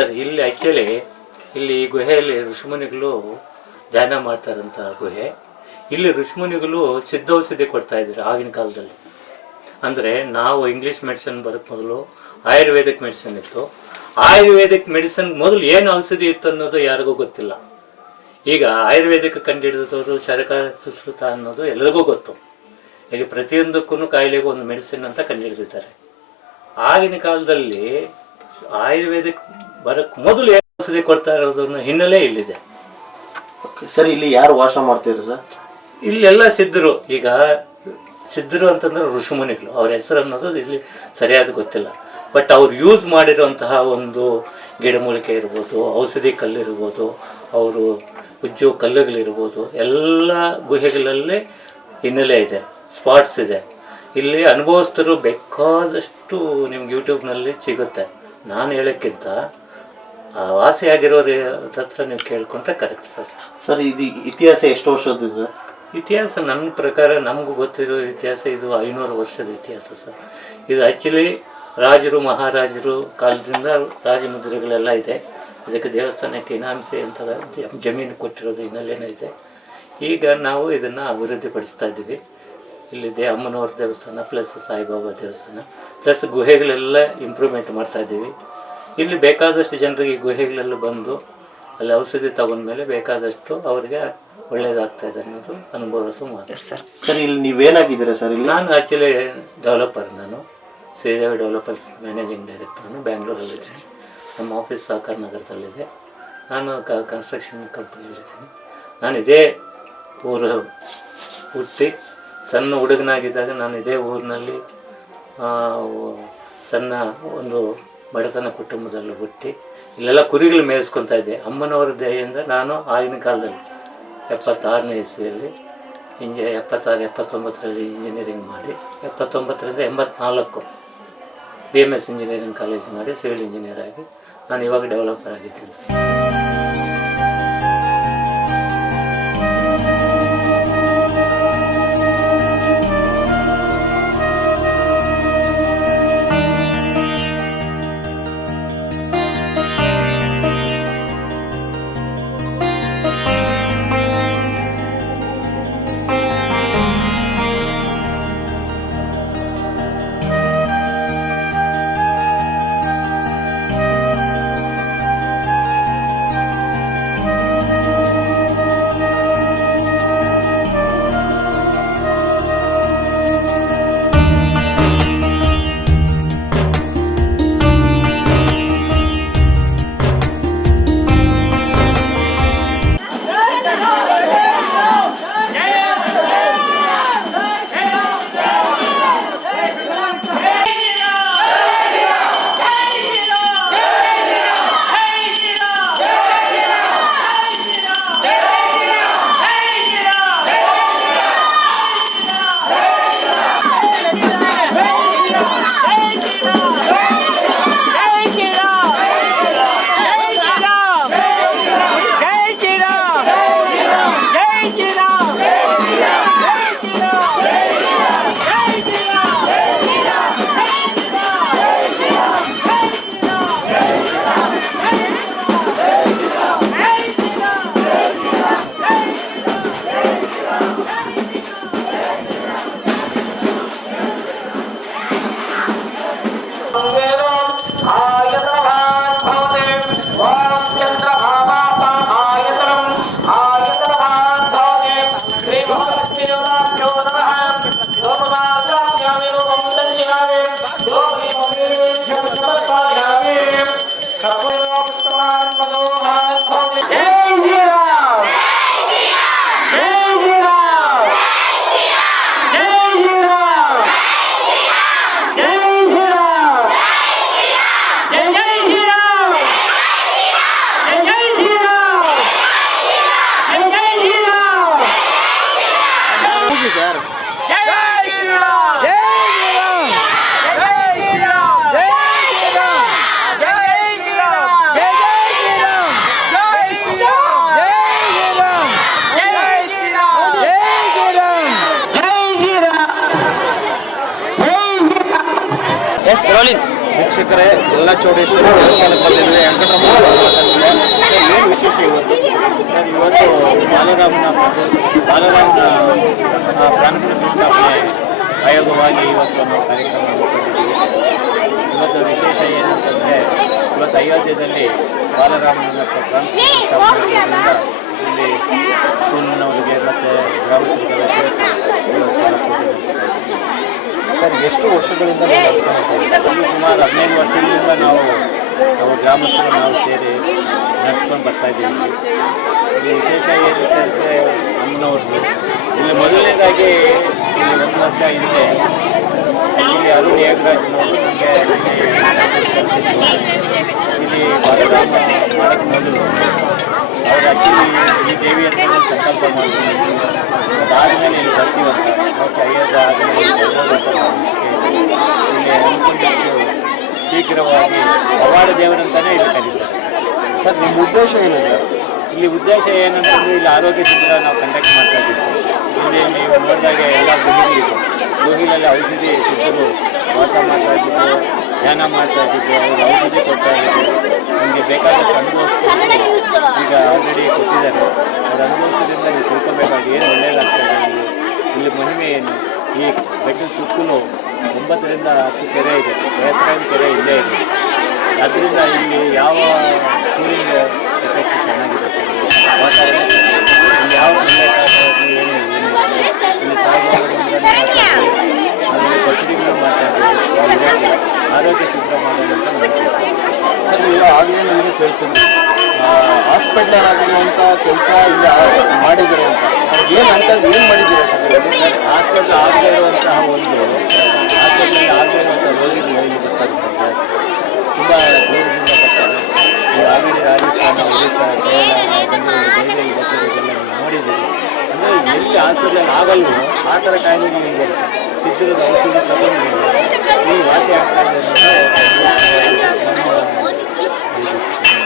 Sir, ಇಲ್ಲಿ actually ಇಲ್ಲಿ ಈ ಗುಹೆಯಲ್ಲಿ ಋಷಿಮುನಿಗಳು ಧ್ಯಾನ ಮಾಡ್ತಾರಂತ ಗುಹೆ. ಇಲ್ಲಿ ಋಷಿಮುನಿಗಳು ಸಿದ್ಧೌಷಧಿ ಕೊಡ್ತಾ ಇದ್ರು ಆಗಿನ ಕಾಲದಲ್ಲಿ. ಅಂದರೆ ನಾವು ಇಂಗ್ಲೀಷ್ ಮೆಡಿಸಿನ್ ಬರೋಕ್ಕೆ ಮೊದಲು ಆಯುರ್ವೇದಿಕ್ ಮೆಡಿಸಿನ್ ಇತ್ತು. ಆಯುರ್ವೇದಿಕ್ ಮೆಡಿಸಿನ್ ಮೊದಲು ಏನು ಔಷಧಿ ಇತ್ತು ಅನ್ನೋದು ಯಾರಿಗೂ ಗೊತ್ತಿಲ್ಲ. ಈಗ ಆಯುರ್ವೇದಿಕ್ ಕಂಡುಹಿಡಿದವರು ಶರಕ, ಸುಶ್ರುತ ಅನ್ನೋದು ಎಲ್ಲರಿಗೂ ಗೊತ್ತು. ಈಗ ಪ್ರತಿಯೊಂದಕ್ಕೂ ಕಾಯಿಲೆಗೂ ಒಂದು ಮೆಡಿಸಿನ್ ಅಂತ ಕಂಡುಹಿಡಿದಿದ್ದಾರೆ. ಆಗಿನ ಕಾಲದಲ್ಲಿ ಆಯುರ್ವೇದಿಕ್ ಬರಕ್ ಮೊದಲು ಏನು ಔಷಧಿ ಕೊಡ್ತಾ ಇರೋದನ್ನ ಹಿನ್ನೆಲೆ ಇಲ್ಲಿದೆ. ಸರಿ ಇಲ್ಲಿ ಯಾರು ವಾಸ ಮಾಡ್ತಿದ್ರು ಸರ್? ಇಲ್ಲೆಲ್ಲ ಸಿದ್ಧರು. ಈಗ ಸಿದ್ಧರು ಅಂತಂದ್ರೆ ಋಷಿಮುನಿಗಳು. ಅವ್ರ ಹೆಸರು ಅನ್ನೋದು ಇಲ್ಲಿ ಸರಿಯಾದ ಗೊತ್ತಿಲ್ಲ. ಬಟ್ ಅವ್ರು ಯೂಸ್ ಮಾಡಿರುವಂತಹ ಒಂದು ಗಿಡಮೂಲಿಕೆ ಇರ್ಬೋದು ಔಷಧಿ ಕಲ್ಲಿರ್ಬೋದು ಅವರು ಉಜ್ಜು ಕಲ್ಲುಗಳಿರ್ಬೋದು ಎಲ್ಲ ಗುಹೆಗಳಲ್ಲಿ ಹಿನ್ನೆಲೆ ಇದೆ ಸ್ಪಾಟ್ಸ್ ಇದೆ. ಇಲ್ಲಿ ಅನುಭವಸ್ಥರು ಬೇಕಾದಷ್ಟು ನಿಮ್ಗೆ ಯೂಟ್ಯೂಬ್ನಲ್ಲಿ ಸಿಗುತ್ತೆ. ನಾನು ಹೇಳೋಕ್ಕಿಂತ ಆ ವಾಸಿಯಾಗಿರೋ ಹತ್ರ ನೀವು ಕೇಳ್ಕೊಂಡ್ರೆ ಕರೆಕ್ಟ್ ಸರ್. ಸರ್ ಇದು ಇತಿಹಾಸ ಎಷ್ಟು ವರ್ಷದ್ದು ಸರ್ ಇತಿಹಾಸ ನನ್ನ ಪ್ರಕಾರ ನಮಗೂ ಗೊತ್ತಿರೋ ಇತಿಹಾಸ ಇದು ಐನೂರು ವರ್ಷದ ಇತಿಹಾಸ ಸರ್. ಇದು ಆ್ಯಕ್ಚುಲಿ ರಾಜರು ಮಹಾರಾಜರು ಕಾಲದಿಂದ ರಾಜಮುದ್ರೆಗಳೆಲ್ಲ ಇದೆ. ಇದಕ್ಕೆ ದೇವಸ್ಥಾನಕ್ಕೆ ಇನಾಂಸೆ ಅಂತ ಜಮೀನು ಕೊಟ್ಟಿರೋದು ಹಿನ್ನೆಲೆನೇ ಇದೆ. ಈಗ ನಾವು ಇದನ್ನು ಅಭಿವೃದ್ಧಿಪಡಿಸ್ತಾ ಇದ್ದೀವಿ. ಇಲ್ಲಿ ದೇ ಅಮ್ಮನವ್ರ ದೇವಸ್ಥಾನ ಪ್ಲಸ್ ಸಾಯಿಬಾಬಾ ದೇವಸ್ಥಾನ ಪ್ಲಸ್ ಗುಹೆಗಳೆಲ್ಲ ಇಂಪ್ರೂವ್ಮೆಂಟ್ ಮಾಡ್ತಾ ಇದ್ದೀವಿ. ಇಲ್ಲಿ ಬೇಕಾದಷ್ಟು ಜನರಿಗೆ ಗುಹೆಗಳೆಲ್ಲ ಬಂದು ಅಲ್ಲಿ ಔಷಧಿ ತಗೊಂಡ್ಮೇಲೆ ಬೇಕಾದಷ್ಟು ಅವರಿಗೆ ಒಳ್ಳೇದಾಗ್ತಾ ಇದೆ ಅನ್ನೋದು ಅನುಭವ ಸರ್ ಸರ್ ಇಲ್ಲಿ ನೀವೇನಾಗಿದ್ದೀರಾ ಸರ್ ಇಲ್ಲಿ? ನಾನು ಆ್ಯಕ್ಚುಲಿ ಡೆವಲಪರ್ ನಾನು ಶ್ರೀದೇವಿ ಡೆವಲಪರ್ಸ್ ಮ್ಯಾನೇಜಿಂಗ್ ಡೈರೆಕ್ಟರ್ ನಾನು ಬ್ಯಾಂಗ್ಳೂರಲ್ಲಿದ್ದೀನಿ ನಮ್ಮ ಆಫೀಸ್ ಸಹಕಾರ ನಗರದಲ್ಲಿದೆ. ನಾನು ಕ ಕನ್ಸ್ಟ್ರಕ್ಷನ್ ಕಂಪ್ನಿಯಲ್ಲಿದ್ದೀನಿ ನಾನು ಇದೇ ಊರು ಹುಟ್ಟಿ ಸಣ್ಣ ಹುಡುಗನಾಗಿದ್ದಾಗ ನಾನು ಇದೇ ಊರಿನಲ್ಲಿ ಸಣ್ಣ ಒಂದು ಬಡತನ ಕುಟುಂಬದಲ್ಲಿ ಹುಟ್ಟಿ, ಇಲ್ಲೆಲ್ಲ ಕುರಿಗಳು ಮೇಯಿಸ್ಕೊತಾ ಇದ್ದೆ. ಅಮ್ಮನವರ ದೇಹದಿಂದ ನಾನು ಆಗಿನ ಕಾಲದಲ್ಲಿ, ಎಪ್ಪತ್ತಾರನೇ ಇಸ್ವಿಯಲ್ಲಿ ಹಿಂಗೆ ಎಪ್ಪತ್ತಾರು, ಎಪ್ಪತ್ತೊಂಬತ್ತರಲ್ಲಿ ಇಂಜಿನಿಯರಿಂಗ್ ಮಾಡಿ, ಎಪ್ಪತ್ತೊಂಬತ್ತರಿಂದ ಎಂಬತ್ನಾಲ್ಕು B M S engineering college ಮಾಡಿ ಸಿವಿಲ್ ಇಂಜಿನಿಯರ್ ಆಗಿ ನಾನು ಇವಾಗ ಡೆವಲಪರ್ ಆಗಿದ್ದೀನಿ ಸರ್. ವೀಕ್ಷಕರೇ ಎಲ್ಲ ಚೌಡೇಶ್ವರ ದೇವಸ್ಥಾನಕ್ಕೆ ಬಂದಿದ್ದೀವಿ. ವೆಂಕಟರಮಣ ಏನು ವಿಶೇಷ ಇವತ್ತು. ಇವತ್ತು ಬಾಲರಾಮನ ಬಾಲರಾಮನ ಆ, ಪ್ರಾಣ ಪ್ರತಿಷ್ಠಾಪನೆ ಆಯೋಗವಾಗಿ ಇವತ್ತು ನಾವು ಕಾರ್ಯಕ್ರಮ ಇವತ್ತು ವಿಶೇಷ ಏನಂತಂದರೆ ಇವತ್ತು ಅಯೋಧ್ಯೆಯಲ್ಲಿ ಬಾಲರಾಮನ ಪ್ರಾಣ ಇಲ್ಲಿ ಸ್ಕೂಲಿನವರಿಗೆ ಮತ್ತು ಗ್ರಾಮಸ್ಥರಿಗೆಲ್ಲ ಸರ್ ಎಷ್ಟು ವರ್ಷಗಳಿಂದ? ಇಲ್ಲಿ ಸುಮಾರು ಹದಿನೈದು ವರ್ಷಗಳಿಂದ ನಾವು ನಾವು ಗ್ರಾಮಸ್ಥರು ನಾವು ಸೇರಿ ನಡೆಸ್ಕೊಂಡು ಬರ್ತಾ ಇದ್ದೀವಿ. ಇಲ್ಲಿ ವಿಶೇಷ ಏನಿದೆ ಅಂದರೆ ಅಮ್ಮನವ್ರದ್ದು. ಇಲ್ಲಿ ಮೊದಲನೇದಾಗಿ ಇಲ್ಲಿ ಒಂದು ವರ್ಷ ಇದೆ ಇಲ್ಲಿ ಅರುಣ್ ಏಕರಾಜ್ ಇಲ್ಲಿ ಬಲರಾಮ ಮಾಡಕ್ಕೆ ಮೊದಲು ಅವ್ರು ಅಕ್ಕಿ ಈ ದೇವಿಯನ್ನು ಸಂಕಲ್ಪ ಮಾಡ್ತೀನಿ ಅದಾದಮೇಲೆ ಇಲ್ಲಿ ಬರ್ತೀವಂತ ಓಕೆ ಅಯ್ಯದ ಆದಮೇಲೆ ಇಲ್ಲಿ ಅಂದ್ಕೊಂಡಿದ್ದು ಶೀಘ್ರವಾಗಿ ಪವಾಡ ದೇವರಂತಾನೆ ಇಲ್ಲಿ ಕರೀತಾರೆ ಸರ್, ನಿಮ್ಮ ಉದ್ದೇಶ ಏನು ಸರ್ ಇಲ್ಲಿ ಉದ್ದೇಶ ಏನಂತಂದ್ರೆ, ಇಲ್ಲಿ ಆರೋಗ್ಯ ಶಿಬಿರ ನಾವು ಕಂಡಕ್ಟ್ ಮಾಡ್ತಾ ಇದ್ದೀವಿ. ಇಲ್ಲಿ ನೀವು ನೋಡಿದಾಗ ಎಲ್ಲ ಗುಹಿಗಳಿದೆ ಗುಹಿಲಲ್ಲಿ ಔಷಧಿ ಸಿದ್ಧರು ವಾಸ ಮಾಡ್ತಾ ಇದ್ದಿದ್ದು ಧ್ಯಾನ ಮಾಡ್ತಾ ಇದ್ದಿದ್ದು ಅವರು ಔಷಧಿ ಕೊಡ್ತಾ ಇದ್ದಾರೆ ನಮಗೆ ಬೇಕಾದಷ್ಟು ಅನುಭವ ಈಗ ಆಲ್ರೆಡಿ ಕೊಟ್ಟಿದ್ದಾರೆ. ಅದರ ಅನುಭವಿಸೋದ್ರಿಂದ ನೀವು ತಿಳ್ಕೊಬೇಕಾಗಿ ಏನು ಒಳ್ಳೆಯದಾಗ್ತಾ ಇದೆ ಇಲ್ಲಿ ಇಲ್ಲಿ ಮಹಿಮೆ ಏನು? ಈ ಬೆಟ್ಟದ ಸುತ್ತಲೂ ಒಂಬತ್ತರಿಂದ ಹತ್ತು ಕೆರೆ ಇದೆ ಬೇಸರ ಕೆರೆ ಇಲ್ಲೇ ಇದೆ ಅದರಿಂದ ಇಲ್ಲಿ ಯಾವ ಕೂಲಿಂಗ್ ಎಫೆಕ್ಟ್ ಚೆನ್ನಾಗಿದೆ. ವಾತಾವರಣ. ಇಲ್ಲಿ ಯಾವ ಏನು ಇಲ್ಲಿ ಮಾತಾಡ್ತೀವಿ ಆರೋಗ್ಯ ಶಿಬಿರ ಮಾಡೋದು ಅಂತ ಮಾಡ್ತೀವಿ ಆಗಲೇ ನಿಮಗೆ ಹಾಸ್ಪಿಟ್ಲರ್ ಆಗಿರುವಂಥ ಕೆಲಸ ಇಲ್ಲ ಏನು ಅಂತ ಏನು ಮಾಡಿದ್ದೀರಾ? ಹಾಸ್ಪಿಟಲ್ ಆಗದೇ ಇರುವಂತಹ ಒಂದು ಆಗದೇ. ಇರುವಂಥ ರೋಗಿಗಳು ಇಲ್ಲಿ ಬರ್ತಾರೆ ಸರ್. ತುಂಬ ದೂರದಿಂದ ಬರ್ತಾರೆ. ನೀವು ಆಲ್ರೆಡಿ ರಾಜಸ್ಥಾನ ಒಡಿಶಾ ಕೇರಳ ಬೆಂಗಳೂರು ಬೇರೆ ಬರ್ತಿರೋದೆಲ್ಲ ನೀವು ನೋಡಿದ್ದೀರಿ ಅಂದರೆ ಎಲ್ಲಿ ಹಾಸ್ಪಿಟಲ್ ಆಗಲ್ವೋ ಆ ಥರ ಕಾಯಿಲೆ ನಿಮಗೆ ಬರುತ್ತೆ. ಸಿದ್ಧರದ ಔಷಧಿ ತಗೊಂಡು ವಾಸಿ ಆಗ್ತಾ ಇದೆ ಅನ್ನೋದು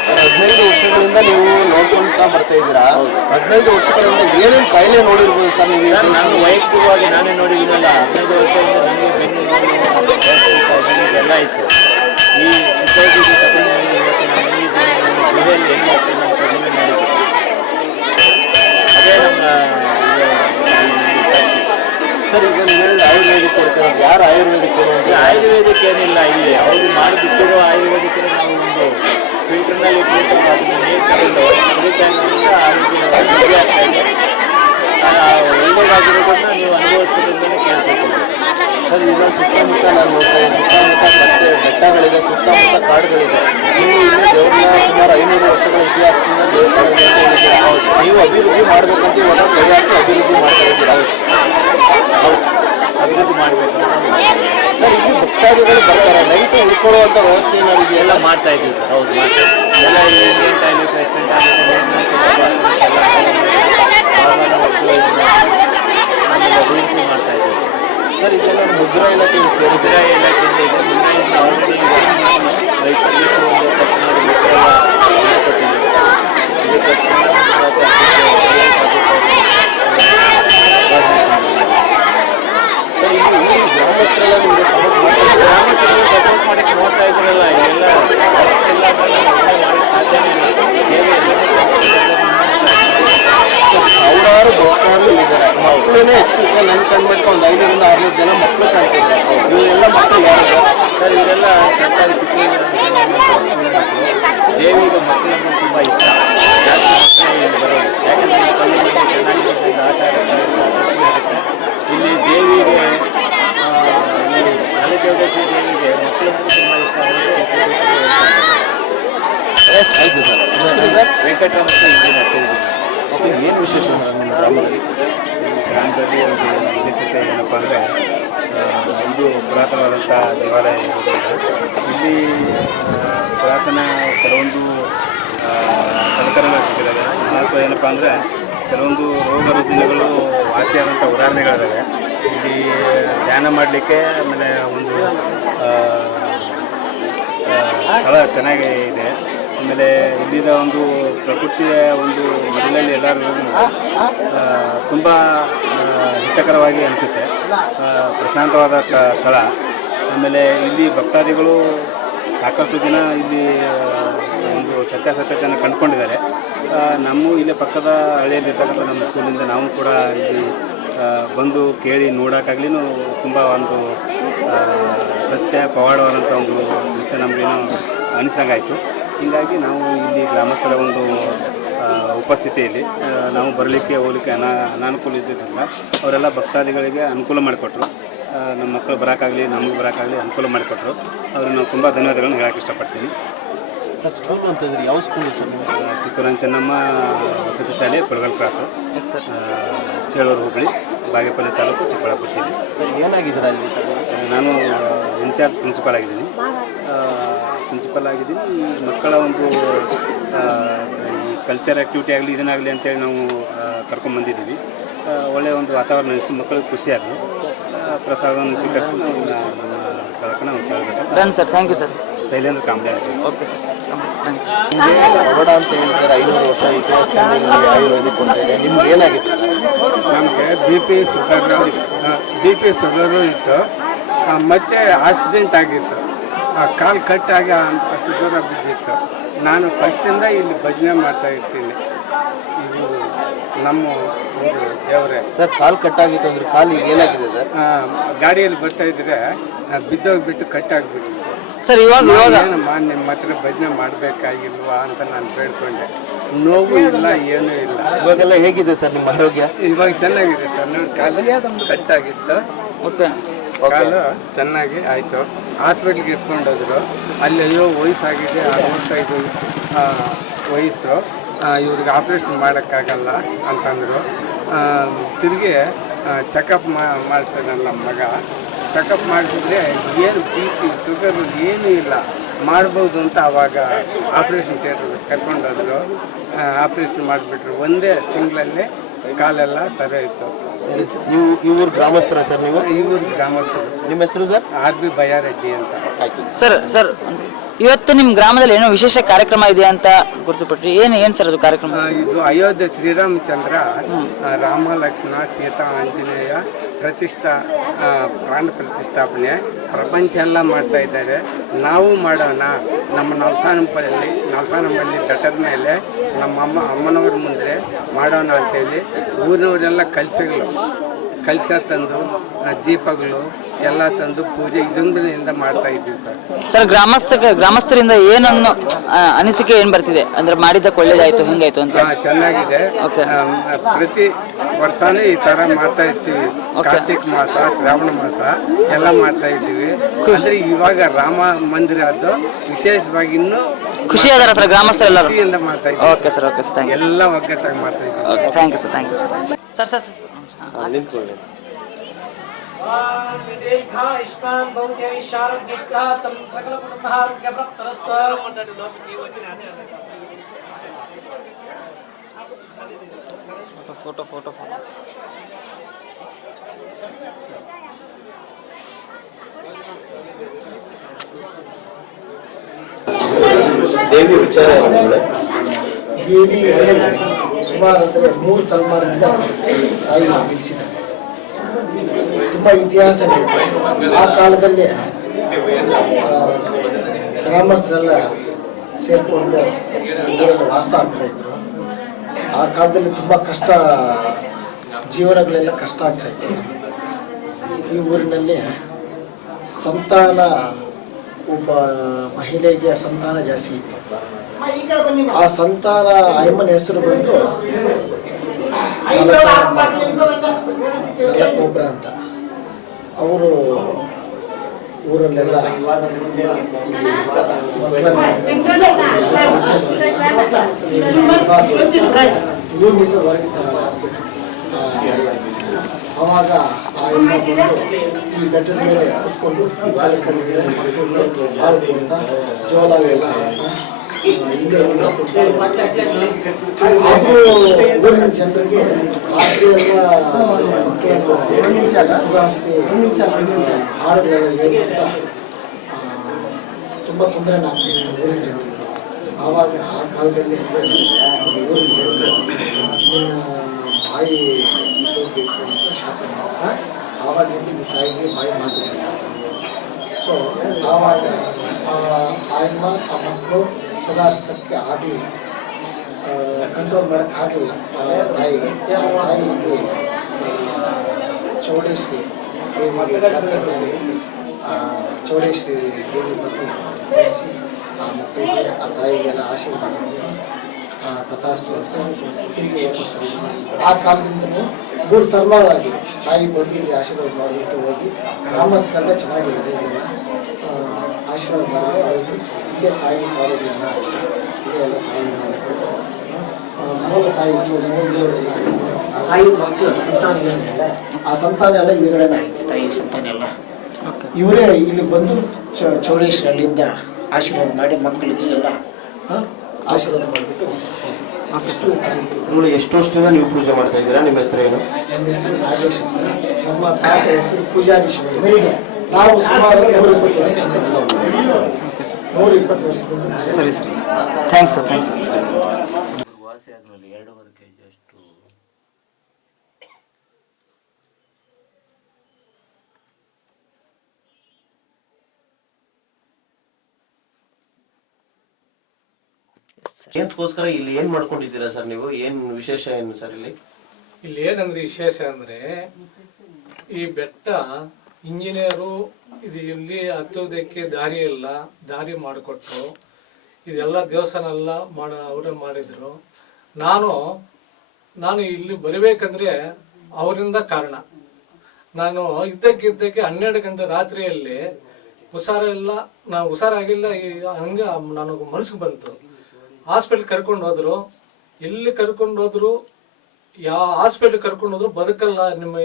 ಹದಿನೈದು ವರ್ಷಗಳಿಂದ ನೀವು ನೋಡ್ಕೊಂತ ಬರ್ತಾ ಇದ್ದೀರಾ? ಹದಿನೈದು ವರ್ಷಗಳಿಂದ ಏನೇನು ಕಾಯಿಲೆ ನೋಡಿರ್ಬೋದು ಸರ್ ನೀವು ನಾನು ವೈಯಕ್ತಿಕವಾಗಿ ನಾನೇ ನೋಡಿದ್ದೀನಲ್ಲ ಹದಿನೈದು ವರ್ಷದಿಂದ ನನಗೆ ಬೆನ್ನು ಎಲ್ಲ ಇತ್ತು. ಈ ಸೊಸೈಟಿಗೆ ತಗೊಂಡು ಅದೇ ನಮ್ಮ ಸರ್ ಈಗ ನೀವು ಆಯುರ್ವೇದಿಕ್ ಕೊಡ್ತೀರ ಯಾರು ಆಯುರ್ವೇದಿಕ್ ಆಯುರ್ವೇದಿಕ್ ಏನಿಲ್ಲ ಇಲ್ಲಿ ಅವರು ಮಾಡಿಬಿಟ್ಟಿರೋ ಆಯುರ್ವೇದಿಕ್ ನಾವು ಒಂದು ಫಿಲ್ಟರ್ನಲ್ಲಿ ಇಟ್ಬಿಟ್ಟು ಅದನ್ನು ನೀರು ತಗೊಂಡು ಕುಡಿತಾಯಿದ್ದರಿಂದ ಆರೋಗ್ಯ ವೃದ್ಧಿ ಆಗ್ತಾ ಇದೆ ನೀವು ಅನುಭವಿಸೋದ್ರಿಂದಲೇ ಕೇಳ್ಬೇಕು ಸರ್ ಈಗ ಸುತ್ತಮುತ್ತ ನಾನು ಬೆಟ್ಟಗಳಿದೆ ಸುತ್ತಮುತ್ತ ಕಾಡುಗಳಿದೆ ಸುಮಾರು ಐನೂರು ವರ್ಷಗಳ ಇತಿಹಾಸದಿಂದ ದೇವಸ್ಥಾನ ಅಂತ ನೀವು ಅಭಿವೃದ್ಧಿ ಮಾಡಬೇಕಂತ ಇವಾಗ ಕೈಯಾಕಿ ಅಭಿವೃದ್ಧಿ ಮಾಡ್ತಾ ಇದ್ದೀರಾ? ಅಭಿವೃದ್ಧಿ ಮಾಡಬೇಕು. ಭಕ್ತಾದಿಗಳು ಬರ್ತಾರೆ ನೈಟ್ ಉಳ್ಕೊಳ್ಳುವಂಥ ವ್ಯವಸ್ಥೆ ನಾವು ಇದೆಲ್ಲ ಮಾಡ್ತಾ ಇದ್ದೀವಿ ಸರ್ ಹೌದು ಎಲ್ಲ ವೆಸ್ಟರ್ನ್ ಟಾಯ್ಲೆಟ್ ಆಮೇಲೆ ಅಭಿವೃದ್ಧಿ ಮಾಡ್ತಾ ಇದ್ದೀವಿ ಸರ್ ಇದೆಲ್ಲ ಮುಜರಾ ಇಲಾಖೆ ಮುದ್ರಾ ಇಲಾಖೆಯಿಂದ ಈಗ ಆಲ್ರೆಡಿ ರೈತರಿಗೆ ಒಂದು ಪಟ್ಟಣದ ಮುದ್ರಾ ಮಾಡಿಕೊಟ್ಟಿದ್ದೀವಿ ಇದಕ್ಕೆ ಸರ್ ಇಲ್ಲಿ ಊರಿನ ಗ್ರಾಮಸ್ಥರೆಲ್ಲ ನಿಮಗೆ ಸಪೋರ್ಟ್ ಮಾಡ್ತಾರೆ ಗ್ರಾಮಸ್ಥರು ಸಪೋರ್ಟ್ ಮಾಡಿ ನೋಡ್ತಾ ಇದ್ರಲ್ಲ ಇವೆಲ್ಲ ಎಲ್ಲ ಮಾಡಕ್ಕೆ ಸಾಧ್ಯನೇ ಇಲ್ಲ ದೇವರು ಸಾವಿರಾರು ಭಕ್ತಾದಿಗಳು ಇದ್ದಾರೆ. ಮಕ್ಕಳನ್ನೇ ಹೆಚ್ಚು ನನ್ನ ಕಂಡ್ಬಿಟ್ಟು ಒಂದು ಐದರಿಂದ ಆರು ಜನ ಮಕ್ಕಳು ಕಾಣಿಸ್ತಾರೆ ಇವರೆಲ್ಲ ಮಕ್ಕಳು ಯಾರು? ಸರ್ ಇವರೆಲ್ಲ ದೇವಿಗೆ ಮಕ್ಕಳನ್ನು ತುಂಬ ಇಷ್ಟ. ಇಲ್ಲಿ ಯಾಕಂದರೆ ಕಲ್ಲಿನಲ್ಲಿ ಚೆನ್ನಾಗಿ ಬರ್ತದೆ, ಆಟ ಆಡ್ತಾ ಇರ್ತಾರೆ, ಖುಷಿ ಆಗುತ್ತೆ ಇಲ್ಲಿ ದೇವಿಗೆ ಆ, ಈ ಮಲೆಚೌಡೇಶ್ವರಿ ದೇವಿಗೆ ಇಂಜಿನಿಯರ್ ಏನು ವಿಶೇಷ ನಮ್ಮ ಗ್ರಾಮದಲ್ಲಿ? ಗ್ರಾಮದಲ್ಲಿ ಒಂದು ವಿಶೇಷತೆ ಏನಪ್ಪ ಅಂದರೆ ಇದು ಪುರಾತನವಾದಂಥ ದೇವಾಲಯ ಇಲ್ಲಿ ಪುರಾತನ ಕೆಲವೊಂದು ಸಲಕರಣೆಗಳು ಸಿಕ್ಕಿದ್ದಾವೆ ಮಹತ್ವ ಏನಪ್ಪ ಅಂದರೆ, ಕೆಲವೊಂದು ರೋಗ ರುಜಿನಗಳು ವಾಸಿಯಾದಂಥ ಉದಾಹರಣೆಗಳಿದ್ದಾವೆ ಇಲ್ಲಿ ಧ್ಯಾನ ಮಾಡಲಿಕ್ಕೆ ಆಮೇಲೆ ಒಂದು ಸ್ಥಳ ಚೆನ್ನಾಗಿ ಇದೆ. ಆಮೇಲೆ ಇಲ್ಲಿನ ಒಂದು ಪ್ರಕೃತಿಯ ಒಂದು ಮನೆಯಲ್ಲಿ ಎಲ್ಲರೂ ತುಂಬ ಹಿತಕರವಾಗಿ ಅನಿಸುತ್ತೆ. ಪ್ರಶಾಂತವಾದ ಸ್ಥಳ. ಆಮೇಲೆ ಇಲ್ಲಿ ಭಕ್ತಾದಿಗಳು ಸಾಕಷ್ಟು ಜನ ಇಲ್ಲಿ ಒಂದು ಸತ್ಯಾಸತ್ಯ ಜನ ಕಂಡುಕೊಂಡಿದ್ದಾರೆ. ನಮ್ಮ ಇಲ್ಲೇ ಪಕ್ಕದ ಹಳ್ಳಿಯಲ್ಲಿರ್ತಕ್ಕಂಥ ನಮ್ಮ ಸ್ಕೂಲಿಂದ ನಾವು ಕೂಡ ಇಲ್ಲಿ ಬಂದು ಕೇಳಿ ನೋಡೋಕ್ಕಾಗ್ಲಿ ತುಂಬ ಒಂದು ಸತ್ಯ ಪವಾಡವಾದಂಥ ಒಂದು ದೃಶ್ಯ ನಮಗೇನು ಅನಿಸಂಗಾಯಿತು. ಹೀಗಾಗಿ ನಾವು ಇಲ್ಲಿ ಗ್ರಾಮಸ್ಥರ ಒಂದು ಉಪಸ್ಥಿತಿಯಲ್ಲಿ ನಾವು ಬರಲಿಕ್ಕೆ, ಹೋಗಲಿಕ್ಕೆ ಅನಾ, ಅನಾನುಕೂಲ ಇದ್ದಿದ್ದರಿಂದ ಅವರೆಲ್ಲ ಭಕ್ತಾದಿಗಳಿಗೆ ಅನುಕೂಲ ಮಾಡಿಕೊಟ್ರು. ನಮ್ಮ ಮಕ್ಕಳು ಬರೋಕ್ಕಾಗಲಿ, ನಮಗೆ ಬರೋಕ್ಕಾಗಲಿ ಅನುಕೂಲ ಮಾಡಿಕೊಟ್ರು. ಅವ್ರಿಗೆ ನಾವು ತುಂಬ ಧನ್ಯವಾದಗಳನ್ನು ಹೇಳೋಕ್ಕೆ ಇಷ್ಟಪಡ್ತೀನಿ. ಸರ್ ಸ್ಕೂಲ್ ಅಂತಂದ್ರೆ ಯಾವ ಸ್ಕೂಲ್ ಕಿತ್ತೂರಾನ್ ಚೆನ್ನಮ್ಮ ವಸತಿ ಶಾಲೆ Palagal cross yes sir. Chelur Hubballi Bagepalli taluk Chikkaballapur ಜಿಲ್ಲೆ. ಸರ್ ಏನಾಗಿದ್ದೀರಾ ಇಲ್ಲಿ? ಆ, ನಾನು ಇನ್ಚಾರ್ಜ್ ಪ್ರಿನ್ಸಿಪಾಲ್ ಆಗಿದ್ದೀನಿ. ಪ್ರಿನ್ಸಿಪಲ್ ಆಗಿದ್ದೀನಿ. ಮಕ್ಕಳ ಒಂದು ಈ ಕಲ್ಚರ್ ಆ್ಯಕ್ಟಿವಿಟಿ ಆಗಲಿ ಇದನ್ನಾಗಲಿ ಅಂತೇಳಿ ನಾವು ಕರ್ಕೊಂಡ್ಬಂದಿದ್ದೀವಿ ಒಳ್ಳೆಯ ಒಂದು ವಾತಾವರಣ ಇತ್ತು. ಮಕ್ಕಳಿಗೆ ಖುಷಿಯಾಗಲಿ ಪ್ರಸಾದವನ್ನು ಸ್ವೀಕರಿಸಿ ನಾವು ನಮ್ಮ ಕಾರ್ಯಕ್ರಮ ಕೇಳಬೇಕು done sir thank you sir. Shailendra Kamble okay sir. Kannada ಅಂತ ಹೇಳಿದ್ದಾರೆ ಐನೂರು ವರ್ಷ ನಿಮಗೆ ಆಯುರ್ವೇದಿಕ್ ನಿಮ್ಗೆ ಏನಾಗಿತ್ತು? ನಮಗೆ B P sugar B P sugar ಇತ್ತು. ಮತ್ತೆ ಆಕ್ಸಿಡೆಂಟ್ ಆಗಿತ್ತು. ಆ ಕಾಲು ಕಟ್ಟಾಗಿ ಅಂತ ಅಷ್ಟು ದೂರ ಬಿದ್ದಿತ್ತು. ನಾನು ಫಸ್ಟಿಂದ ಇಲ್ಲಿ ಭಜನೆ ಮಾಡ್ತಾ ಇರ್ತೀನಿ. ಇದು ನಮ್ಮ ಒಂದು ದೇವರೇ. ಸರ್ ಕಾಲು ಕಟ್ಟಾಗಿತ್ತು ಅಂದ್ರೆ ಕಾಲಿಗೆ ಏನಾಗಿದೆ ಸರ್? ಗಾಡಿಯಲ್ಲಿ ಬರ್ತಾ ಇದ್ರೆ ಬಿಟ್ಟು ಬಿದ್ದೋಗ್ಬಿಟ್ಟು ಕಟ್ಟಾಗ್ಬಿಟ್ಟು ಸರ್ ಇವಾಗ ಇವಾಗ ಏನಮ್ಮ ನಿಮ್ಮ ಹತ್ರ ಭಜನೆ ಮಾಡಬೇಕಾಗಿಲ್ವಾ ಅಂತ ನಾನು ಬೇಡ್ಕೊಂಡೆ ನೋವು ಇಲ್ಲ ಏನೂ ಇಲ್ಲ. ಇವಾಗೆಲ್ಲ ಹೇಗಿದೆ ಸರ್ ನಿಮ್ಮ ಆರೋಗ್ಯ? ಇವಾಗ ಚೆನ್ನಾಗಿದೆ ಸರ್. ನೋಡಿ ಕಾಲು ಕಟ್ಟಾಗಿತ್ತು ಓಕೆ. ಕಾಲು ಚೆನ್ನಾಗಿ ಆಯಿತು. ಹಾಸ್ಪಿಟ್ಲಿಗೆ ಇಟ್ಕೊಂಡೋದ್ರು ಅಲ್ಲಿ ಅಯ್ಯೋ ವಯಸ್ಸಾಗಿದೆ ಅರವತ್ತೈದು ಆ, ವಯಸ್ಸು. ಆ, ಇವ್ರಿಗೆ ಆಪ್ರೇಷನ್ ಮಾಡೋಕ್ಕಾಗಲ್ಲ ಅಂತಂದರು. ತಿರುಗಿ ಚೆಕಪ್ ಮಾಡ್ತಾನೆ ನಮ್ಮ ಮಗ. ಚೆಕಪ್ ಮಾಡಿಸಿದ್ರೆ ಏನು ಬಿ ಪಿ ಶುಗರ್ ಏನೂ ಇಲ್ಲ. ಮಾಡ್ಬೋದು ಅಂತ ಆವಾಗ ಆಪ್ರೇಷನ್ ಥಿಯೇಟ್ರ್ ಕರ್ಕೊಂಡೋದ್ರು ಆಪ್ರೇಷನ್ ಮಾಡಿಬಿಟ್ರು. ಒಂದೇ ತಿಂಗಳಲ್ಲಿ ಕಾಲೆಲ್ಲ ಸರಿ ಆಯಿತು. ನೀವು ಇವರು ಗ್ರಾಮಸ್ಥರ ಸರ್ ನೀವು? ಇವರು ಗ್ರಾಮಸ್ಥರು. ನಿಮ್ಮ ಹೆಸರು ಸರ್? ಆರ್ ಬಿ ಬಯಾರೆಡ್ಡಿ ಅಂತ. ಆಯ್ತು ಸರ್ ಸರ್ ಇವತ್ತು ನಿಮ್ಮ ಗ್ರಾಮದಲ್ಲಿ ಏನೋ ವಿಶೇಷ ಕಾರ್ಯಕ್ರಮ ಇದೆ ಅಂತ ಗುರುತುಪಟ್ರಿ. ಏನು ಏನು ಸರ್ ಅದು ಕಾರ್ಯಕ್ರಮ? ಇದು ಅಯೋಧ್ಯೆ ಶ್ರೀರಾಮಚಂದ್ರ ರಾಮ ಲಕ್ಷ್ಮಣ ಸೀತಾ ಆಂಜನೇಯ ಪ್ರತಿಷ್ಠಾ ಪ್ರಾಣ ಪ್ರತಿಷ್ಠಾಪನೆ ಪ್ರಪಂಚ ಎಲ್ಲ ಮಾಡ್ತಾ ಇದ್ದಾರೆ. ನಾವು ಮಾಡೋಣ. ನಮ್ಮ ನಲ್ಸಾನಂಪಲ್ಲಿ ನಲ್ಸಾನಂಪಲ್ಲಿ ಬೆಟ್ಟದ ಮೇಲೆ ನಮ್ಮ ಅಮ್ಮ, ಅಮ್ಮನವ್ರ ಮುಂದೆ ಮಾಡೋಣ ಅಂತೇಳಿ ಊರಿನವರೆಲ್ಲ ಕಲಸಗಳು ಕಲಸ ತಂದು ದೀಪಗಳು ಎಲ್ಲ ತಂದು ಪೂಜೆ ಇದೊಂದಿನಿಂದ ಮಾಡ್ತಾ ಇದ್ದೀವಿ ಸರ್ ಸರ್ ಗ್ರಾಮಸ್ಥ ಗ್ರಾಮಸ್ಥರಿಂದ ಏನನ್ನು ಆ, ಅನಿಸಿಕೆ ಏನು ಬರ್ತಿದೆ ಅಂದ್ರೆ ಮಾಡಿದ್ದಕ್ಕೆ ಒಳ್ಳೇದಾಯ್ತು ಹಿಂಗಾಯ್ತು ಅಂತ ಹಾ, ಚೆನ್ನಾಗಿದೆ Okay. ಆ, ಪ್ರತಿ ವರ್ಷನೂ ಈ ತರ ಮಾಡ್ತಾ ಇರ್ತೀವಿ ಕಾರ್ತಿಕ್ ಮಾಸ ಶ್ರಾವಣ ಮಾಸ ಎಲ್ಲ ಮಾಡ್ತಾ ಇದ್ದೀವಿ ಅಂದ್ರೆ ಇವಾಗ ರಾಮ ಮಂದಿರ ಅದು ವಿಶೇಷವಾಗಿ ಇನ್ನೂ ಖುಷಿ ಅದರ ಸರ್ ಗ್ರಾಮಸ್ಥರೆಲ್ಲರೂ ಖುಷಿಯಿಂದ ಮಾಡ್ತಾ ಇದ್ದೀವಿ okay sir okay sir thank you ಎಲ್ಲ ಒಗ್ಗಟ್ಟಾಗಿ ಮಾಡ್ತಾ ಇದ್ದೀವಿ okay thank you sir thank you sir sir sir sir ಹಾಂ ನಿಂತ್ಕೊಳ್ಳಿ दीर्घायुष्मान् भवत्यैश्चारोग्यष्टातं सकलकुटुम्बारोग्यप्राप्तरस्तु ಫೋಟೋ ಫೋಟೋ ಫೋಟೋ ದೇವಿ ವಿಚಾರ ಏನಿದೆ ದೇವಿ ಸುಮಾರು ಅಂದರೆ ಮೂರು ತಲೆಮಾರಿನಿಂದ ತಾಯಿ ನಿಲ್ಲಿಸಿದ್ದಾರೆ ತುಂಬ ಇತಿಹಾಸನೇ ಆ ಕಾಲದಲ್ಲಿ ಗ್ರಾಮಸ್ಥರೆಲ್ಲ ಸೇರಿಕೊಂಡು ಊರಲ್ಲಿ ವಾಸ ಆಗ್ತಾ ಇದ್ರು. ಆ ಕಾಲದಲ್ಲಿ ತುಂಬ ಕಷ್ಟ, ಜೀವನಗಳೆಲ್ಲ ಕಷ್ಟ ಆಗ್ತಾ ಇತ್ತು. ಈ ಊರಿನಲ್ಲಿ ಸಂತಾನ, ಒಬ್ಬ ಮಹಿಳೆಗೆ ಸಂತಾನ ಜಾಸ್ತಿ ಇತ್ತು. ಆ ಸಂತಾನ ಅಯ್ಯಮ್ಮನ ಹೆಸರು ಬಂದು ಊರಲ್ಲೆಲ್ಲ ಭೂಮಿಯಿಂದ ಹೊರಗೆ ಆವಾಗ ಈ ಬೆಟ್ಟದ ಮೇಲೆ ಕುತ್ಕೊಂಡು ಬಾಲಕರಿಗೆ ಮಕ್ಕಳು ಹಾಲು ಕೊಡ್ತಾ ಜೋಳ ಎಲ್ಲ ಹಿಂಗೆ ಆದರೂ ಊರಿನ ಜನರಿಗೆ ರಾತ್ರಿ ಎಲ್ಲ ಮಕ್ಕಳನ್ನು ಸುಧಾರಿಸಿ ಹಾಡುಗಳೆಲ್ಲ ಹೇಳ್ಕೊಡ್ತಾ ತುಂಬ ತೊಂದರೆ ಆಗ್ತಿತ್ತು ಊರಿನ ಜನರಿಗೆ ಆವಾಗ ಆ ಕಾಲದಲ್ಲಿ ಊರಿನ ಜನರು ನಿನ್ನ ಬಾಯಿ ಹೋಗ್ಬೇಕು ಅಂತ ಶಾಪ ಮಾಡಿದ ಆವಾಗ ಈ ತಾಯಿಗೆ ಬಾಯಿ ಮಾತು ಸೊ ಆವಾಗ ಆಯಮ್ಮ ಆ ಮಕ್ಕಳು ಸುಧಾರಿಸೋಕ್ಕೆ ಆಗಲಿಲ್ಲ ಕಂಟ್ರೋಲ್ ಮಾಡೋಕ್ಕೆ ಆಗಲಿಲ್ಲ ತಾಯಿಗೆ. ತಾಯಿ ಆ, ಚೌಡೇಶ್ವರಿ ದೇವಿಗೆ ದೇವಿ ಬಂದು ಕರೆಸಿ ಆ ಮಕ್ಕಳಿಗೆ ಆ ತಾಯಿಗೆಲ್ಲ ಆಶೀರ್ವಾದ ತಥಾಸ್ತು ಅಂತ ಚಿಂತೆ ಆ ಕಾಲದಿಂದಲೂ ಮೂರು ತಲೆಮಾರಾಗಿ ತಾಯಿ ಬಂದು ಇಲ್ಲಿ ಆಶೀರ್ವಾದ ಮಾಡಿಬಿಟ್ಟು ಹೋಗಿ ಗ್ರಾಮಸ್ಥರೆಲ್ಲ ಚೆನ್ನಾಗಿದೆ ಆಶೀರ್ವಾದ ಮಾಡಿ ಹೋಗಿ ಇಲ್ಲೇ ತಾಯಿ ಪಾದಗಳನ್ನು ಇದೆಲ್ಲ ತಾಯಿ ಮೂಲ ತಾಯಿ ತಾಯಿ ಮಕ್ಕಳು ಸಂತಾನ ಏನಿಲ್ಲ ಆ ಸಂತಾನ ಎಲ್ಲ ಎದುರುಗಡೆನೇ ಐತೆ ತಾಯಿ ಸಂತಾನ ಎಲ್ಲ ಇವರೇ ಇಲ್ಲಿ ಬಂದು ಚ ಚೌಡೇಶ್ವರಲ್ಲಿಂದ ಆಶೀರ್ವಾದ ಮಾಡಿ ಮಕ್ಕಳಿಗೆ ಎಲ್ಲ ಆಶೀರ್ವಾದ ಮಾಡಿಬಿಟ್ಟು ಎಷ್ಟು ವರ್ಷದಿಂದ ನೀವು ಪೂಜೆ ಮಾಡ್ತಾ ಇದ್ದೀರಾ? ನಿಮ್ಮ ಹೆಸರೇನು ನಮ್ಮ ಹೆಸರು ನಾಗೇಶ್ ನಮ್ಮ ತಾತ ಹೆಸರು ಪೂಜಾ ನಾವು ಸುಮಾರು ನೂರ ಇಪ್ಪತ್ತು ವರ್ಷದಿಂದ ಸರಿ. ಸರಿ ಥ್ಯಾಂಕ್ಸ್ ಸರ್ ಥ್ಯಾಂಕ್ಸ್ ವಾಸಿ ಆದ್ಮೇಲೆ ಎರಡೂವರೆ ಕೆ ಜಿ ಅಷ್ಟು ಏನಕ್ಕೋಸ್ಕರ ಇಲ್ಲಿ ಏನ್ ಮಾಡ್ಕೊಂಡಿದ್ದೀರಾ ಸರ್ ನೀವು? ಏನ್ ವಿಶೇಷ ಏನು ಸರ್ ಇಲ್ಲಿ? ಇಲ್ಲಿ ಏನಂದ್ರೆ ವಿಶೇಷ ಅಂದ್ರೆ ಈ ಬೆಟ್ಟ ಇಂಜಿನಿಯರು ಇದು ಇಲ್ಲಿ ಹತ್ತೋದಕ್ಕೆ ದಾರಿ ಇಲ್ಲ, ದಾರಿ ಮಾಡಿಕೊಟ್ರು. ಇದೆಲ್ಲ ದೇವಸ್ಥಾನ ಎಲ್ಲ ಮಾಡ, ಅವರೇ ಮಾಡಿದ್ರು. ನಾನು ನಾನು ಇಲ್ಲಿ ಬರಬೇಕಂದ್ರೆ ಅವರಿಂದ ಕಾರಣ. ನಾನು ಇದ್ದಕ್ಕಿದ್ದಕ್ಕೆ ಹನ್ನೆರಡು ಗಂಟೆ ರಾತ್ರಿಯಲ್ಲಿ ಹುಷಾರಿಲ್ಲ, ನಾನು ಹುಷಾರಾಗಿಲ್ಲ ಹಂಗೆ ನನಗೆ ಮನಸ್ಸಿಗೆ ಬಂತು. ಹಾಸ್ಪಿಟ್ಲ್ ಕರ್ಕೊಂಡು ಹೋದ್ರು. ಎಲ್ಲಿ ಕರ್ಕೊಂಡು ಹೋದ್ರು? ಯಾವ ಹಾಸ್ಪಿಟ್ಲ್ ಕರ್ಕೊಂಡು ಹೋದ್ರು, ಬದುಕಲ್ಲ ನಿಮ್ಮ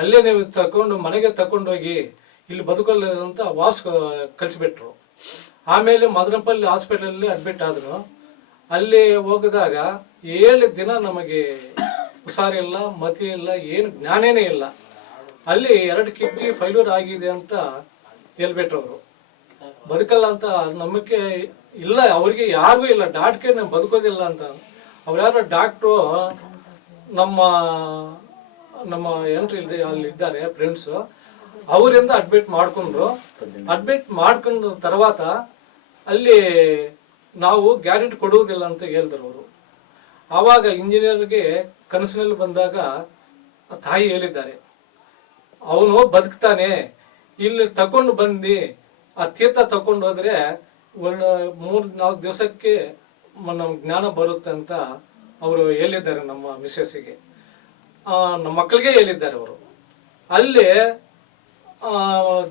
ಅಲ್ಲೇ ನೀವು ತಕೊಂಡು ಮನೆಗೆ ತಕೊಂಡೋಗಿ ಇಲ್ಲಿ ಬದುಕಲ್ಲ ಅಂತ ವಾಪಸ್ ಆಮೇಲೆ ಮದನಪಲ್ಲಿ ಹಾಸ್ಪಿಟಲಲ್ಲಿ ಅಡ್ಮಿಟ್ ಆದ್ರು. ಅಲ್ಲಿ ಹೋಗಿದಾಗ ಏಳು ದಿನ ನಮಗೆ ಹುಷಾರಿಲ್ಲ ಮತಿ ಇಲ್ಲ, ಏನು ಜ್ಞಾನನೇ ಇಲ್ಲ. ಅಲ್ಲಿ ಎರಡು ಕಿಡ್ನಿ ಫೈಲ್ಯೂರ್ ಆಗಿದೆ ಅಂತ ಹೇಳ್ಬಿಟ್ರು ಅವರು ಬದುಕಲ್ಲ ಅಂತ ನಂಬಿಕೆ ಇಲ್ಲ, ಅವರಿಗೆ ಯಾರಿಗೂ ಇಲ್ಲ. ಡಾಟ್ಗೆ ನಾನು ಬದುಕೋದಿಲ್ಲ ಅಂತ. ಅವ್ರು ಯಾರೋ ಡಾಕ್ಟ್ರು ನಮ್ಮ ನಮ್ಮ ಏನ್ರಿ ಇಲ್ಲಿ ಅಲ್ಲಿ ಇದ್ದಾರೆ ಫ್ರೆಂಡ್ಸು ಅವರಿಂದ ಅಡ್ಮಿಟ್ ಮಾಡ್ಕೊಂಡ್ರು ಅಡ್ಮಿಟ್ ಮಾಡ್ಕೊಂಡ తర్వాత ಅಲ್ಲಿ ನಾವು ಗ್ಯಾರಂಟಿ ಕೊಡುವುದಿಲ್ಲ ಅಂತ ಹೇಳಿದ್ರು ಅವರು ಆವಾಗ ಇಂಜಿನಿಯರ್ಗೆ ಕನಸಿನಲ್ಲಿ ಬಂದಾಗ ಆ ತಾಯಿ ಹೇಳಿದ್ದಾರೆ ಅವನು ಬದುಕ್ತಾನೆ ಇಲ್ಲಿ ತಕೊಂಡು ಬಂದು ಆ ತೀರ್ಥ ತಕೊಂಡು ಹೋದ್ರೆ ಒಂದು ಮೂರು ನಾಲ್ಕು ದಿವಸಕ್ಕೆ ನಮ್ಗೆ ಜ್ಞಾನ ಬರುತ್ತೆ ಅಂತ ಅವರು ಹೇಳಿದ್ದಾರೆ ನಮ್ಮ ಮಿಸ್ಸಸ್ಸಿಗೆ ಆ, ನಮ್ಮ ಮಕ್ಕಳಿಗೆ ಹೇಳಿದ್ದಾರೆ ಅವರು. ಅಲ್ಲಿ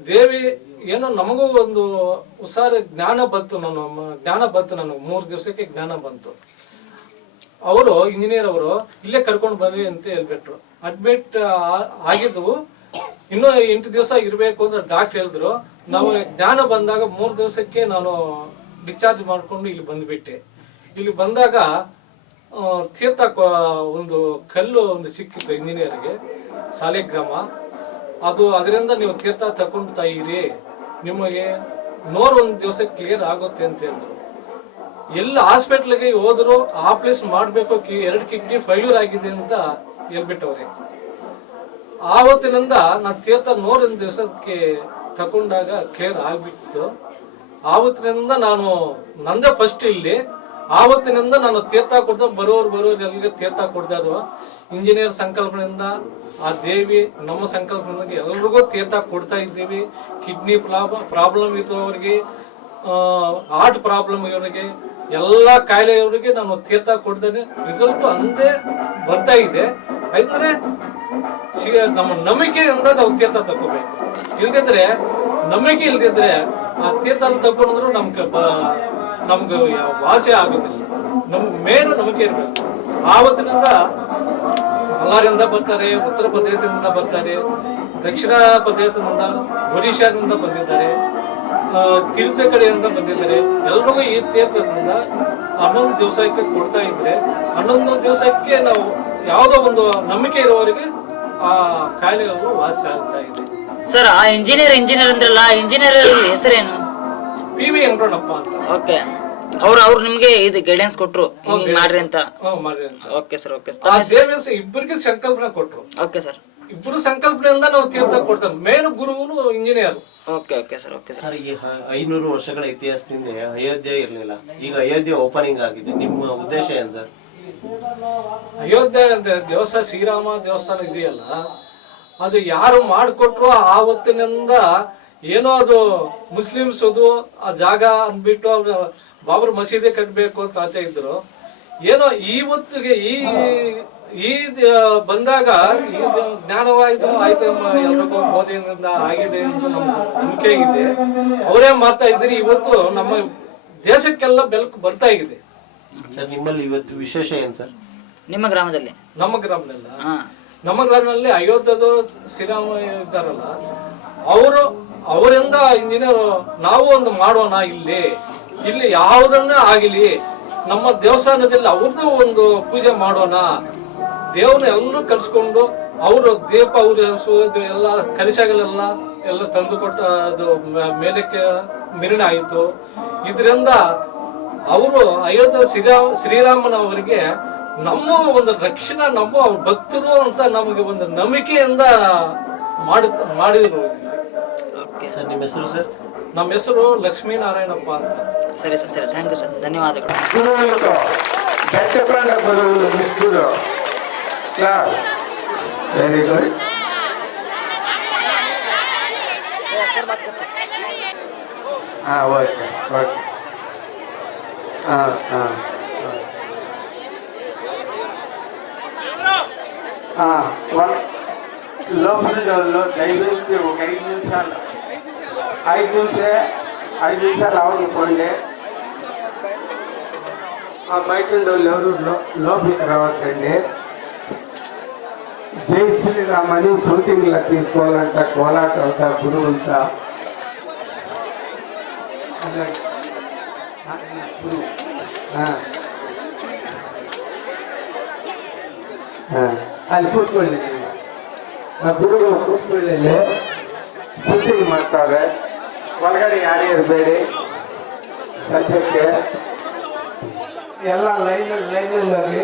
ದೇವಿ ಏನೋ ನಮಗೂ ಒಂದು ಹುಷಾರು ಜ್ಞಾನ ಬಂತು ನಾನು ಜ್ಞಾನ ಬಂತು ನನಗೆ. ಮೂರು ದಿವಸಕ್ಕೆ ಜ್ಞಾನ ಬಂತು. ಅವರು, ಇಂಜಿನಿಯರ್ ಅವರು, ಇಲ್ಲೇ ಕರ್ಕೊಂಡು ಬಂದ್ವಿ ಅಂತ ಹೇಳ್ಬಿಟ್ರು. ಅಡ್ಮಿಟ್ ಆಗಿದ್ದು ಇನ್ನೂ ಎಂಟು ದಿವಸ ಇರಬೇಕು ಅಂತ ಡಾಕ್ಟರ್ ಹೇಳಿದ್ರು. ನಾವು ಜ್ಞಾನ ಬಂದಾಗ ಮೂರು ದಿವಸಕ್ಕೆ ನಾನು ಡಿಸ್ಚಾರ್ಜ್ ಮಾಡಿಕೊಂಡು ಇಲ್ಲಿ ಬಂದ್ಬಿಟ್ಟೆ. ಇಲ್ಲಿ ಬಂದಾಗ ತೀರ್ಥ ಕೊ- ಒಂದು ಕಲ್ಲು ಒಂದು ಸಿಕ್ಕಿತ್ತು ಇಂಜಿನಿಯರ್ಗೆ ಸಾಲಿಗ್ರಾಮ ಅದು ಅದರಿಂದ ನೀವು ತೀರ್ಥ ತಕೊಂಡು ತಾಯಿರಿ ನಿಮಗೆ ನೋರ್ ಒಂದು ದಿವಸ ಕ್ಲಿಯರ್ ಆಗುತ್ತೆ ಅಂತ ಹೇಳಿದ್ರು. ಎಲ್ಲ ಹಾಸ್ಪಿಟ್ಲಿಗೆ ಹೋದ್ರು ಪ್ಲೇಸ್ ಮಾಡಬೇಕು ಎರಡು ಕಿಡ್ನಿ ಫೈಲ್ಯೂರ್ ಆಗಿದೆ ಅಂತ ಹೇಳ್ಬಿಟ್ಟವ್ರೆ. ಆವತ್ತಿನಿಂದ ನಾನು ತೀರ್ಥ ನೂರೊಂದು ದಿವಸಕ್ಕೆ ತಕೊಂಡಾಗ ಕ್ಲಿಯರ್ ಆಗ್ಬಿಟ್ಟು ಆವತ್ತಿನಿಂದ ನಾನು ನಂದೇ ಫಸ್ಟ್ ಇಲ್ಲಿ. ಆವತ್ತಿನಿಂದ ನಾನು ತೀರ್ಥ ಕೊಡ್ತಾ ಬರೋರು ಬರೋರು ಎಲ್ಲರಿಗೆ ತೀರ್ಥ ಕೊಡ್ತಾರೋ ಇಂಜಿನಿಯರ್ ಸಂಕಲ್ಪನೆಯಿಂದ ಆ ದೇವಿ ನಮ್ಮ ಸಂಕಲ್ಪದಿಂದ ಎಲ್ರಿಗೂ ತೀರ್ಥ ಕೊಡ್ತಾ ಇದ್ದೀವಿ. ಕಿಡ್ನಿ ಪ್ರಾಬ್ ಪ್ರಾಬ್ಲಮ್ ಇದ್ದವರಿಗೆ ಹಾರ್ಟ್ ಪ್ರಾಬ್ಲಮ್ ಇವರಿಗೆ ಎಲ್ಲ ಕಾಯಿಲೆಯವರಿಗೆ ನಾನು ತೀರ್ಥ ಕೊಡ್ತೇನೆ. ರಿಸಲ್ಟ್ ಅಂದೇ ಬರ್ತಾ ಇದೆ. ಅಂದ್ರೆ ನಮ್ಮ ನಂಬಿಕೆಯಿಂದ ನಾವು ತೀರ್ಥ ತಗೋಬೇಕು ಇಲ್ದಿದ್ರೆ, ನಂಬಿಕೆ ಇಲ್ದಿದ್ರೆ ಆ ತೀರ್ಥ ತಗೊಂಡ್ರು ನಮ್ಗೆ ನಮ್ಗೆ ವಾಸಿ ಆಗೋದಿಲ್ಲ. ನಮ್ಗೆ ಮೇನ್ ನಂಬಿಕೆ ಇರಬೇಕು. ಆವತ್ತಿನಿಂದ ಬಳ್ಳಾರಿಯಿಂದ ಬರ್ತಾರೆ, ಉತ್ತರ ಪ್ರದೇಶದಿಂದ ಬರ್ತಾರೆ, ದಕ್ಷಿಣ ಪ್ರದೇಶದಿಂದ ಒಡಿಶಾದಿಂದ ಬಂದಿದ್ದಾರೆ ತೀರ್ಥ ಕಡೆಯಿಂದ ಬಂದಿದ್ದಾರೆ. ಎಲ್ರಿಗೂ ಈ ತೀರ್ಥದಿಂದ ಹನ್ನೊಂದು ದಿವಸಕ್ಕೆ ಕೊಡ್ತಾ ಇದ್ರೆ, ಹನ್ನೊಂದು ದಿವಸಕ್ಕೆ ನಾವು ಯಾವುದೋ ಒಂದು ನಂಬಿಕೆ ಇರುವವರಿಗೆ ಆ ಕಾಯಿಲೆಗಳು ವಾಸಿ ಆಗ್ತಾ ಇದೆ. ಸರ್, ಆ ಇಂಜಿನಿಯರ್ ಇಂಜಿನಿಯರ್ ಅಂದ್ರಲ್ಲ ಇಂಜಿನಿಯರ್ ಹೆಸರೇನು? ಪಿ ವಿ ವೆಂಕಟಪ್ಪ ಅಂತ. ಓಕೆ ಅವ್ರು ಅವ್ರು ನಿಮ್ಗೆ ಇದು ಗೈಡೆನ್ಸ್ ಕೊಟ್ರು. ಹಿಂಗ್ ಮಾಡ್ರಿ ಅಂತ. ಹ್ಮ್ ಮಾಡ್ರಿ ಅಂತ. ಓಕೆ ಸರ್ ಓಕೆ ಆ ದೇವೇಶ ಇಬ್ಬರಿಗೆ ಸಂಕಲ್ಪನೆ ಕೊಟ್ರು. ಓಕೆ ಸರ್ ಇಬ್ಬರು ಸಂಕಲ್ಪನೆಯಿಂದ ನಾವು ತೀರ್ಥ ಕೊಡ್ತೇವೆ. Main ಗುರುవుನು engineer okay okay sir okay sir sir ಈ ಹ- ಐನೂರು ವರ್ಷಗಳ ಇತಿಹಾಸದಿಂದ ಅಯೋಧ್ಯೆ ಇರಲಿಲ್ಲ. ಈಗ ಅಯೋಧ್ಯೆ ಓಪನಿಂಗ್ ಆಗಿದೆ. ನಿಮ್ಮ ಉದ್ದೇಶ ಏನು ಸರ್ ಅಯೋಧ್ಯೆ ಅಂದ್ರೆ ದೇವಸ್ಥಾನ ಶ್ರೀರಾಮ ದೇವಸ್ಥಾನ ಇದೆಯಲ್ಲ ಅದು ಯಾರು ಮಾಡಿಕೊಟ್ರು ಆವತ್ತಿನಿಂದ ಏನೋ ಅದು ಮುಸ್ಲಿಮ್ಸ್ ಅದು ಆ ಜಾಗ ಅಂದ್ಬಿಟ್ಟು ಅವ್ರ ಬಾಬರ್ ಮಸೀದಿ ಕಟ್ಟಬೇಕು ಅಂತ ಆಚೆ ಇದ್ರು. ಏನೋ ಇವತ್ತಿಗೆ ಈ ಈ ಬಂದಾಗ ಈ ಜ್ಞಾನವಾಯ್ತು ಆಯ್ತು ಎಲ್ರಿಗೂ ಮೋದಿಯಿಂದ ಆಗಿದೆ ಅಂತ ನಮ್ಮ ನಂಬಿಕೆ ಆಗಿದೆ ಅವರೇ ಮಾಡ್ತಾ ಇದ್ದೀರಿ ಇವತ್ತು ನಮ್ಮ ದೇಶಕ್ಕೆಲ್ಲ ಬೆಲ್ಕು ಬರ್ತಾ ಇದೆ. ಸರ್ ನಿಮ್ಮಲ್ಲಿ ಇವತ್ತು ವಿಶೇಷ ಏನ್ ಸರ್? ನಿಮ್ಮ ಗ್ರಾಮದಲ್ಲಿ? ನಮ್ಮ ಗ್ರಾಮದಲ್ಲ. ನಮ್ಮ ಗ್ರಾಮದಲ್ಲಿ ಅಯೋಧ್ಯದ ಶ್ರೀರಾಮ ಇದ್ದಾರಲ್ಲ ಅವರು ಅವರಿಂದ ಇಂದಿನ ನಾವು ಒಂದು ಮಾಡೋಣ ಇಲ್ಲಿ. ಇಲ್ಲಿ ಯಾವುದನ್ನ ಆಗಲಿ, ನಮ್ಮ ದೇವಸ್ಥಾನದಲ್ಲಿ ಅವ್ರದ್ದು ಒಂದು ಪೂಜೆ ಮಾಡೋಣ. ದೇವ್ರನ್ನ ಎಲ್ಲರೂ ಕರ್ಸ್ಕೊಂಡು ಅವರು ದೀಪ, ಅವ್ರ ಎಲ್ಲ ಕಲಶಗಳೆಲ್ಲ ಎಲ್ಲ ತಂದು ಕೊಟ್ಟ, ಅದು ಮೇಲಕ್ಕೆ ಮಿರಣ ಆಯಿತು. ಇದರಿಂದ ಅವರು ಅಯೋಧ್ಯ ಶ್ರೀರಾಮ ಶ್ರೀರಾಮನವರಿಗೆ ನಮ್ಮ ಒಂದು ರಕ್ಷಣೆ, ನಮ್ಮ ಭಕ್ತರು ಅಂತ ನಮಗೆ ಒಂದು ನಂಬಿಕೆಯಿಂದ ಮಾಡಿ ಮಾಡಿದ್ರು. ಸರ್ ನಿಮ್ಮ ಹೆಸರು ಸರ್ ನಮ್ಮ ಹೆಸರು ಲಕ್ಷ್ಮೀನಾರಾಯಣಪ್ಪ ಅಂತ ಸರಿ ಸರ್ ಸರಿ ಥ್ಯಾಂಕ್ ಯು ಸರ್ ಧನ್ಯವಾದಗಳು ವೆರಿ ಗುಡ್ ಹಾಂ ಓಕೆ ಓಕೆ ಹಾಂ ಹಾಂ ಹಾಂ ಲೋ ಲೋ ದಯವಿಟ್ಟು ಐದು ನಿಮಿಷ ಅಲ್ಲ ఐదు నిమిషే ఐదు నిమిషాలు అవన్నీ పోండి ఆ బయట ఉండే వాళ్ళు ఎవరు లో- లోపలికి రావద్దండి జై శ్రీరామని షూటింగ్లో తీసుకోవాలంట కోలాట అవుతా గురువుంతా ಅಲ್ಲಿ ಕೂತ್ಕೊಳ್ಳಿ ಆ ಗುರುಗಳು ಕೂತ್ಕೊಳ್ಳಿ ಶೂಟಿಂಗ್ ಮಾಡ್ತಾರೆ ಒಳಗಡೆ ಯಾರೇ ಇರಬೇಡಿ. ಸದ್ಯಕ್ಕೆ ಎಲ್ಲ ಲೈನ್ ಲೈನಲ್ಲಿ